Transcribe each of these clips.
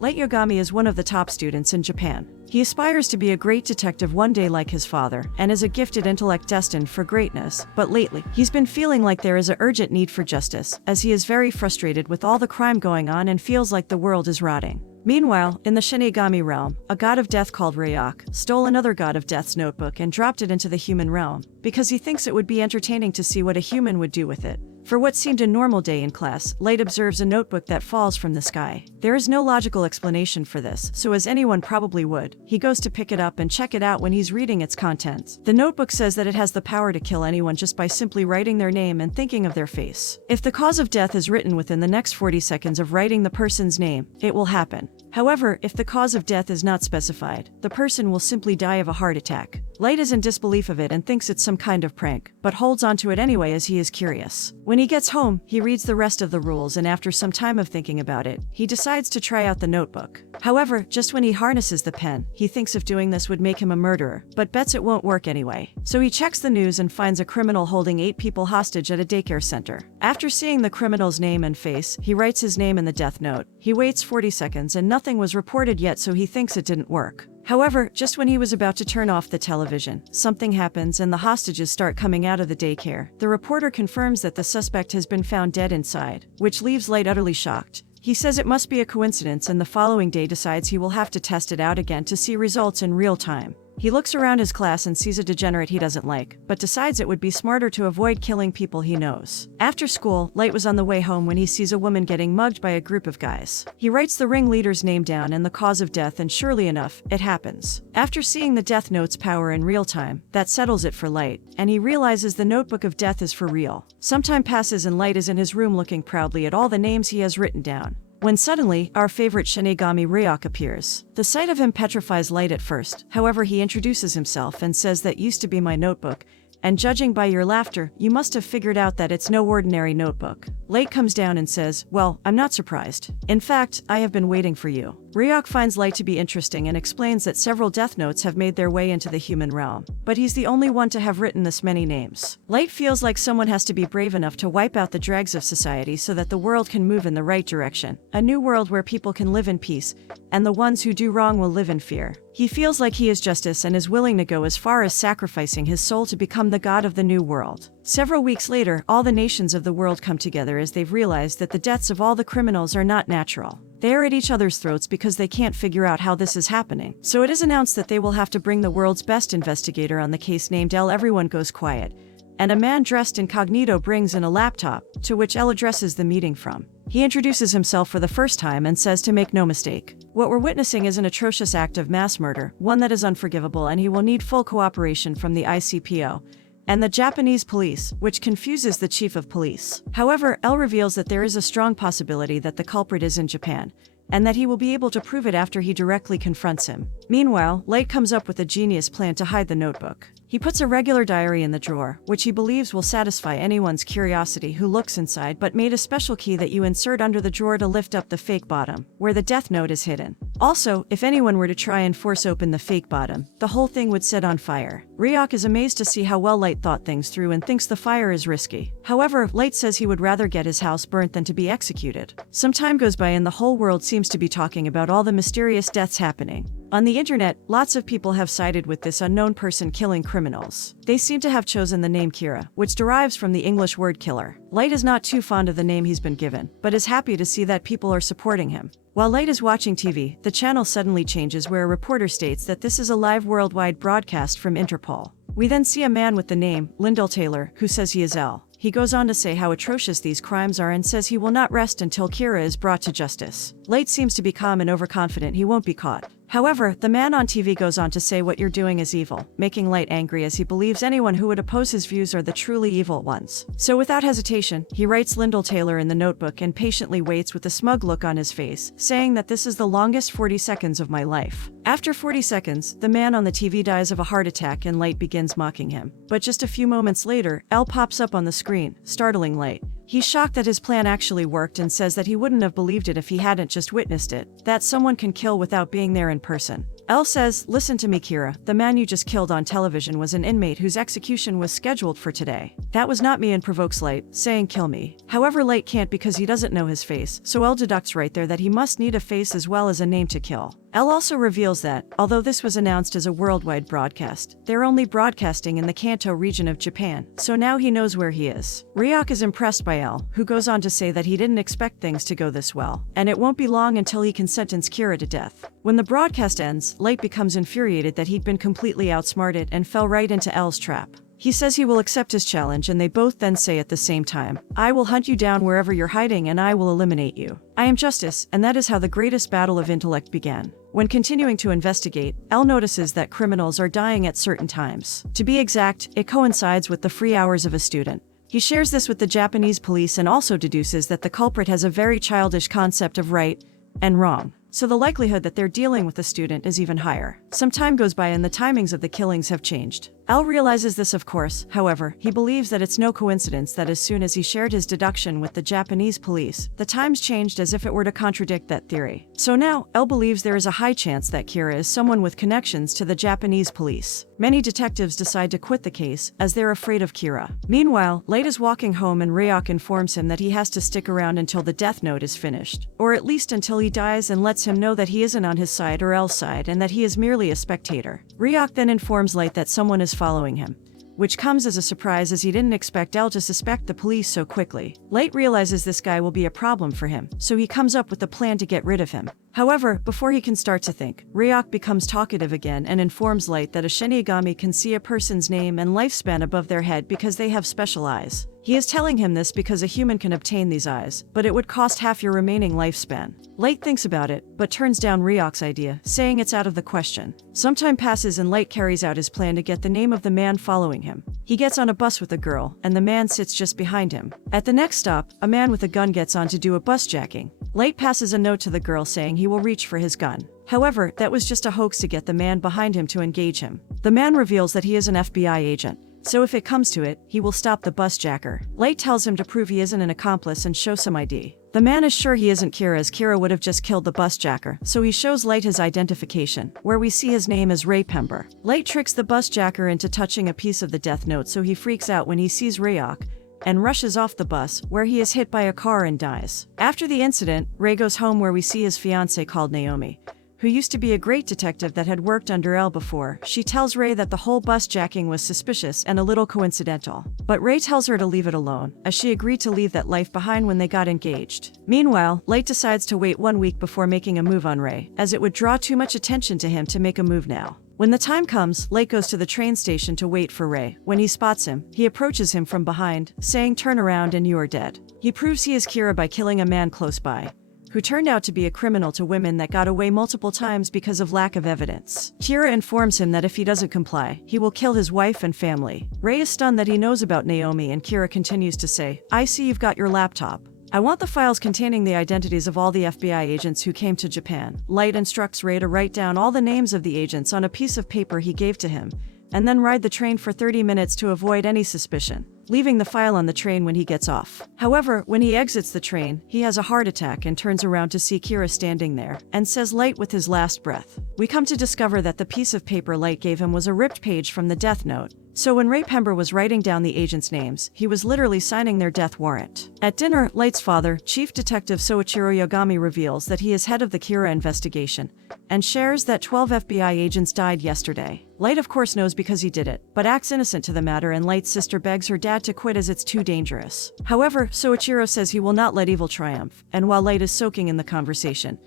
Light Yagami is one of the top students in Japan. He aspires to be a great detective one day like his father, and is a gifted intellect destined for greatness, but lately, he's been feeling like there is an urgent need for justice, as he is very frustrated with all the crime going on and feels like the world is rotting. Meanwhile, in the Shinigami realm, a god of death called Ryok stole another god of death's notebook and dropped it into the human realm, because he thinks it would be entertaining to see what a human would do with it. For what seemed a normal day in class, Light observes a notebook that falls from the sky. There is no logical explanation for this, so as anyone probably would, he goes to pick it up and check it out when he's reading its contents. The notebook says that it has the power to kill anyone just by simply writing their name and thinking of their face. If the cause of death is written within the next 40 seconds of writing the person's name, it will happen. However, if the cause of death is not specified, the person will simply die of a heart attack. Light is in disbelief of it and thinks it's some kind of prank, but holds onto it anyway as he is curious. When he gets home, he reads the rest of the rules and after some time of thinking about it, he decides to try out the notebook. However, just when he harnesses the pen, he thinks if doing this would make him a murderer, but bets it won't work anyway. So he checks the news and finds a criminal holding 8 people hostage at a daycare center. After seeing the criminal's name and face, he writes his name in the death note. He waits 40 seconds and nothing was reported yet, so he thinks it didn't work. However, just when he was about to turn off the television, something happens and the hostages start coming out of the daycare. The reporter confirms that the suspect has been found dead inside, which leaves Light utterly shocked. He says it must be a coincidence and the following day decides he will have to test it out again to see results in real time. He looks around his class and sees a degenerate he doesn't like, but decides it would be smarter to avoid killing people he knows. After school, Light was on the way home when he sees a woman getting mugged by a group of guys. He writes the ringleader's name down and the cause of death, and surely enough, it happens. After seeing the death note's power in real time, that settles it for Light, and he realizes the notebook of death is for real. Some time passes and Light is in his room looking proudly at all the names he has written down, when suddenly, our favorite Shinigami Ryok appears. The sight of him petrifies Light at first, however he introduces himself and says that used to be my notebook, and judging by your laughter, you must have figured out that it's no ordinary notebook. Light comes down and says, well, I'm not surprised. In fact, I have been waiting for you. Ryok finds Light to be interesting and explains that several death notes have made their way into the human realm, but he's the only one to have written this many names. Light feels like someone has to be brave enough to wipe out the dregs of society so that the world can move in the right direction. A new world where people can live in peace, and the ones who do wrong will live in fear. He feels like he is justice and is willing to go as far as sacrificing his soul to become the god of the new world. Several weeks later, all the nations of the world come together as they've realized that the deaths of all the criminals are not natural. They are at each other's throats because they can't figure out how this is happening. So it is announced that they will have to bring the world's best investigator on the case named L. Everyone goes quiet, and a man dressed incognito brings in a laptop, to which L addresses the meeting from. He introduces himself for the first time and says to make no mistake, what we're witnessing is an atrocious act of mass murder, one that is unforgivable, and he will need full cooperation from the ICPO and the Japanese police, which confuses the chief of police. However, L reveals that there is a strong possibility that the culprit is in Japan, and that he will be able to prove it after he directly confronts him. Meanwhile, Light comes up with a genius plan to hide the notebook. He puts a regular diary in the drawer, which he believes will satisfy anyone's curiosity who looks inside, but made a special key that you insert under the drawer to lift up the fake bottom, where the death note is hidden. Also, if anyone were to try and force open the fake bottom, the whole thing would set on fire. Ryok is amazed to see how well Light thought things through and thinks the fire is risky. However, Light says he would rather get his house burnt than to be executed. Some time goes by and the whole world seems to be talking about all the mysterious deaths happening. On the internet, lots of people have sided with this unknown person killing criminals. They seem to have chosen the name Kira, which derives from the English word killer. Light is not too fond of the name he's been given, but is happy to see that people are supporting him. While Light is watching TV, the channel suddenly changes where a reporter states that this is a live worldwide broadcast from Interpol. We then see a man with the name Lyndall Taylor, who says he is L. He goes on to say how atrocious these crimes are and says he will not rest until Kira is brought to justice. Light seems to be calm and overconfident he won't be caught. However, the man on TV goes on to say what you're doing is evil, making Light angry as he believes anyone who would oppose his views are the truly evil ones. So without hesitation, he writes Lyndall Taylor in the notebook and patiently waits with a smug look on his face, saying that this is the longest 40 seconds of my life. After 40 seconds, the man on the TV dies of a heart attack and Light begins mocking him. But just a few moments later, L pops up on the screen, startling Light. He's shocked that his plan actually worked and says that he wouldn't have believed it if he hadn't just witnessed it, that someone can kill without being there in person. L says, "Listen to me, Kira. The man you just killed on television was an inmate whose execution was scheduled for today. That was not me," and provokes Light, saying, "Kill me." However, Light can't because he doesn't know his face, so L deducts right there that he must need a face as well as a name to kill. L also reveals that, although this was announced as a worldwide broadcast, they're only broadcasting in the Kanto region of Japan, so now he knows where he is. Ryok is impressed by L, who goes on to say that he didn't expect things to go this well, and it won't be long until he can sentence Kira to death. When the broadcast ends, Light becomes infuriated that he'd been completely outsmarted and fell right into L's trap. He says he will accept his challenge, and they both then say at the same time, "I will hunt you down wherever you're hiding and I will eliminate you. I am justice," and that is how the greatest battle of intellect began. When continuing to investigate, L notices that criminals are dying at certain times. To be exact, it coincides with the free hours of a student. He shares this with the Japanese police and also deduces that the culprit has a very childish concept of right and wrong. So the likelihood that they're dealing with a student is even higher. Some time goes by and the timings of the killings have changed. L realizes this, of course. However, he believes that it's no coincidence that as soon as he shared his deduction with the Japanese police, the times changed as if it were to contradict that theory. So now, L believes there is a high chance that Kira is someone with connections to the Japanese police. Many detectives decide to quit the case, as they're afraid of Kira. Meanwhile, Light is walking home and Ryok informs him that he has to stick around until the death note is finished. Or at least until he dies, and lets him know that he isn't on his side or L's side and that he is merely a spectator. Ryok then informs Light that someone is following him, which comes as a surprise as he didn't expect L to suspect the police so quickly. Light realizes this guy will be a problem for him, so he comes up with a plan to get rid of him. However, before he can start to think, Ryok becomes talkative again and informs Light that a Shinigami can see a person's name and lifespan above their head because they have special eyes. He is telling him this because a human can obtain these eyes, but it would cost half your remaining lifespan. Light thinks about it, but turns down Ryok's idea, saying it's out of the question. Some time passes and Light carries out his plan to get the name of the man following him. He gets on a bus with a girl, and the man sits just behind him. At the next stop, a man with a gun gets on to do a bus jacking. Light passes a note to the girl saying he will reach for his gun. However, that was just a hoax to get the man behind him to engage him. The man reveals that he is an FBI agent. So if it comes to it, he will stop the bus jacker. Light tells him to prove he isn't an accomplice and show some ID. The man is sure he isn't Kira, as Kira would have just killed the bus jacker, so he shows Light his identification, where we see his name as Ray Pember. Light tricks the bus jacker into touching a piece of the death note, so he freaks out when he sees Ryok and rushes off the bus, where he is hit by a car and dies. After the incident, Ray goes home where we see his fiancée called Naomi, who used to be a great detective that had worked under L before. She tells Ray that the whole bus jacking was suspicious and a little coincidental. But Ray tells her to leave it alone, as she agreed to leave that life behind when they got engaged. Meanwhile, Light decides to wait 1 week before making a move on Ray, as it would draw too much attention to him to make a move now. When the time comes, Light goes to the train station to wait for Ray. When he spots him, he approaches him from behind, saying, "Turn around and you are dead." He proves he is Kira by killing a man close by, who turned out to be a criminal to women that got away multiple times because of lack of evidence. Kira informs him that if he doesn't comply, he will kill his wife and family. Ray is stunned that he knows about Naomi, and Kira continues to say, "I see you've got your laptop. I want the files containing the identities of all the FBI agents who came to Japan." Light instructs Ray to write down all the names of the agents on a piece of paper he gave to him, and then ride the train for 30 minutes to avoid any suspicion, leaving the file on the train when he gets off. However, when he exits the train, he has a heart attack and turns around to see Kira standing there, and says Light with his last breath. We come to discover that the piece of paper Light gave him was a ripped page from the death note. So when Ray Pember was writing down the agents' names, he was literally signing their death warrant. At dinner, Light's father, Chief Detective Soichiro Yagami, reveals that he is head of the Kira investigation, and shares that 12 FBI agents died yesterday. Light of course knows because he did it, but acts innocent to the matter, and Light's sister begs her dad to quit as it's too dangerous. However, Soichiro says he will not let evil triumph, and while Light is soaking in the conversation,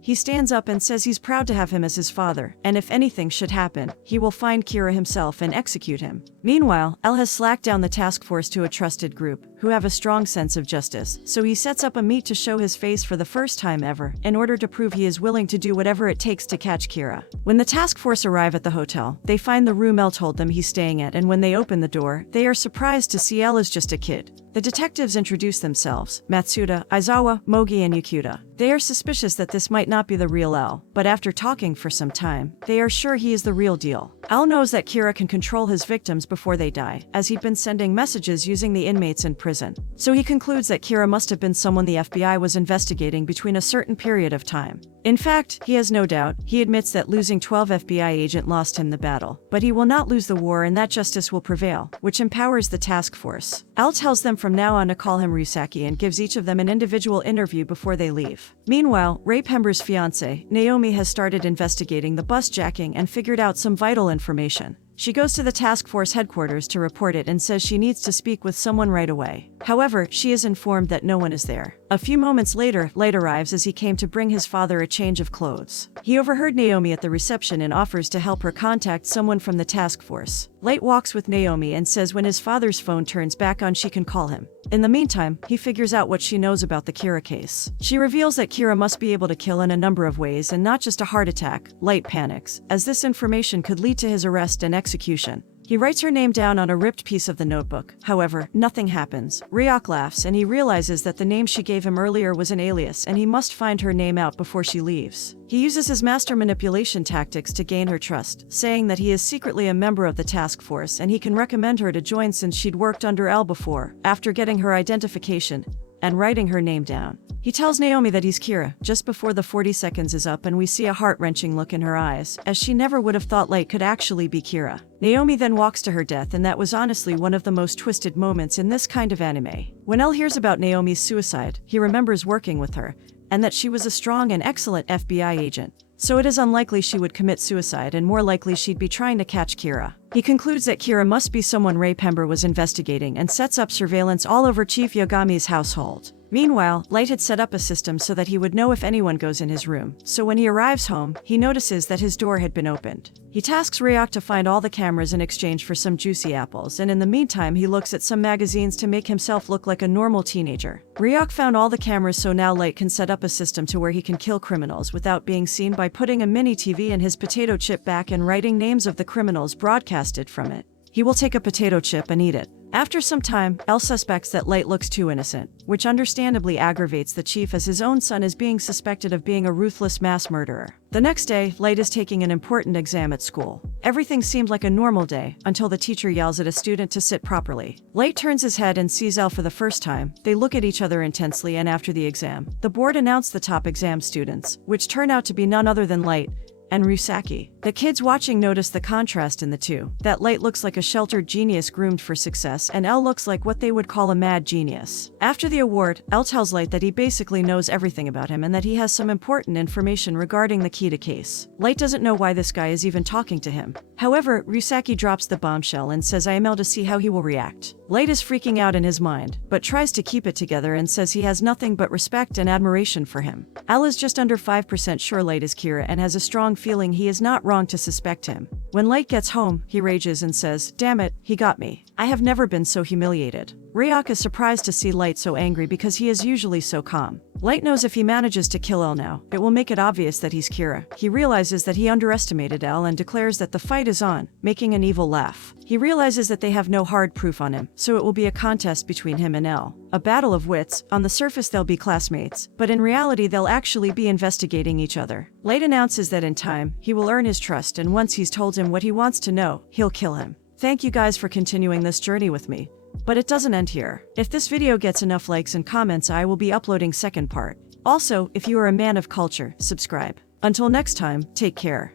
he stands up and says he's proud to have him as his father, and if anything should happen, he will find Kira himself and execute him. Meanwhile, L has slacked down the task force to a trusted group, who have a strong sense of justice, so he sets up a meet to show his face for the first time ever, in order to prove he is willing to do whatever it takes to catch Kira. When the task force arrive at the hotel, they find the room Elle told them he's staying at, and when they open the door, they are surprised to see Elle is just a kid. The detectives introduce themselves: Matsuda, Aizawa, Mogi, and Yukuta. They are suspicious that this might not be the real Elle, but after talking for some time, they are sure he is the real deal. Elle knows that Kira can control his victims before they die, as he'd been sending messages using the inmates in prison. So he concludes that Kira must have been someone the FBI was investigating between a certain period of time. In fact, he has no doubt. He admits that losing 12 FBI agents lost him the battle, but he will not lose the war and that justice will prevail, which empowers the task force. Elle tells them from now on to call him Ryusaki and gives each of them an individual interview before they leave. Meanwhile, Ray Pember's fiancée, Naomi, has started investigating the bus jacking and figured out some vital information. She goes to the task force headquarters to report it and says she needs to speak with someone right away. However, she is informed that no one is there. A few moments later, Light arrives as he came to bring his father a change of clothes. He overheard Naomi at the reception and offers to help her contact someone from the task force. Light walks with Naomi and says when his father's phone turns back on she can call him. In the meantime, he figures out what she knows about the Kira case. She reveals that Kira must be able to kill in a number of ways and not just a heart attack. Light panics, as this information could lead to his arrest and execution. He writes her name down on a ripped piece of the notebook. However, nothing happens. Ryok laughs and he realizes that the name she gave him earlier was an alias and he must find her name out before she leaves. He uses his master manipulation tactics to gain her trust, saying that he is secretly a member of the task force and he can recommend her to join since she'd worked under Elle before. After getting her identification and writing her name down, he tells Naomi that he's Kira, just before the 40 seconds is up and we see a heart-wrenching look in her eyes, as she never would have thought Light could actually be Kira. Naomi then walks to her death and that was honestly one of the most twisted moments in this kind of anime. When Elle hears about Naomi's suicide, he remembers working with her, and that she was a strong and excellent FBI agent. So it is unlikely she would commit suicide and more likely she'd be trying to catch Kira. He concludes that Kira must be someone Ray Pember was investigating and sets up surveillance all over Chief Yagami's household. Meanwhile, Light had set up a system so that he would know if anyone goes in his room, so when he arrives home, he notices that his door had been opened. He tasks Ryok to find all the cameras in exchange for some juicy apples, and in the meantime he looks at some magazines to make himself look like a normal teenager. Ryok found all the cameras so now Light can set up a system to where he can kill criminals without being seen by putting a mini TV in his potato chip back and writing names of the criminals broadcasted from it. He will take a potato chip and eat it. After some time, Elle suspects that Light looks too innocent, which understandably aggravates the chief as his own son is being suspected of being a ruthless mass murderer. The next day, Light is taking an important exam at school. Everything seemed like a normal day, until the teacher yells at a student to sit properly. Light turns his head and sees Elle for the first time. They look at each other intensely and after the exam, the board announced the top exam students, which turn out to be none other than Light and Ryusaki. The kids watching notice the contrast in the two, that Light looks like a sheltered genius groomed for success and Elle looks like what they would call a mad genius. After the award, Elle tells Light that he basically knows everything about him and that he has some important information regarding the Kita case. Light doesn't know why this guy is even talking to him. However, Ryusaki drops the bombshell and says IML to see how he will react. Light is freaking out in his mind, but tries to keep it together and says he has nothing but respect and admiration for him. Elle is just under 5% sure Light is Kira and has a strong feeling he is not wrong to suspect him. When Light gets home, he rages and says, "Damn it, he got me. I have never been so humiliated." Ryok is surprised to see Light so angry because he is usually so calm. Light knows if he manages to kill Elle now, it will make it obvious that he's Kira. He realizes that he underestimated Elle and declares that the fight is on, making an evil laugh. He realizes that they have no hard proof on him, so it will be a contest between him and Elle. A battle of wits. On the surface they'll be classmates, but in reality they'll actually be investigating each other. Light announces that in time, he will earn his trust and once he's told him what he wants to know, he'll kill him. Thank you guys for continuing this journey with me. But it doesn't end here. If this video gets enough likes and comments, I will be uploading second part. Also, if you are a man of culture, subscribe. Until next time, take care.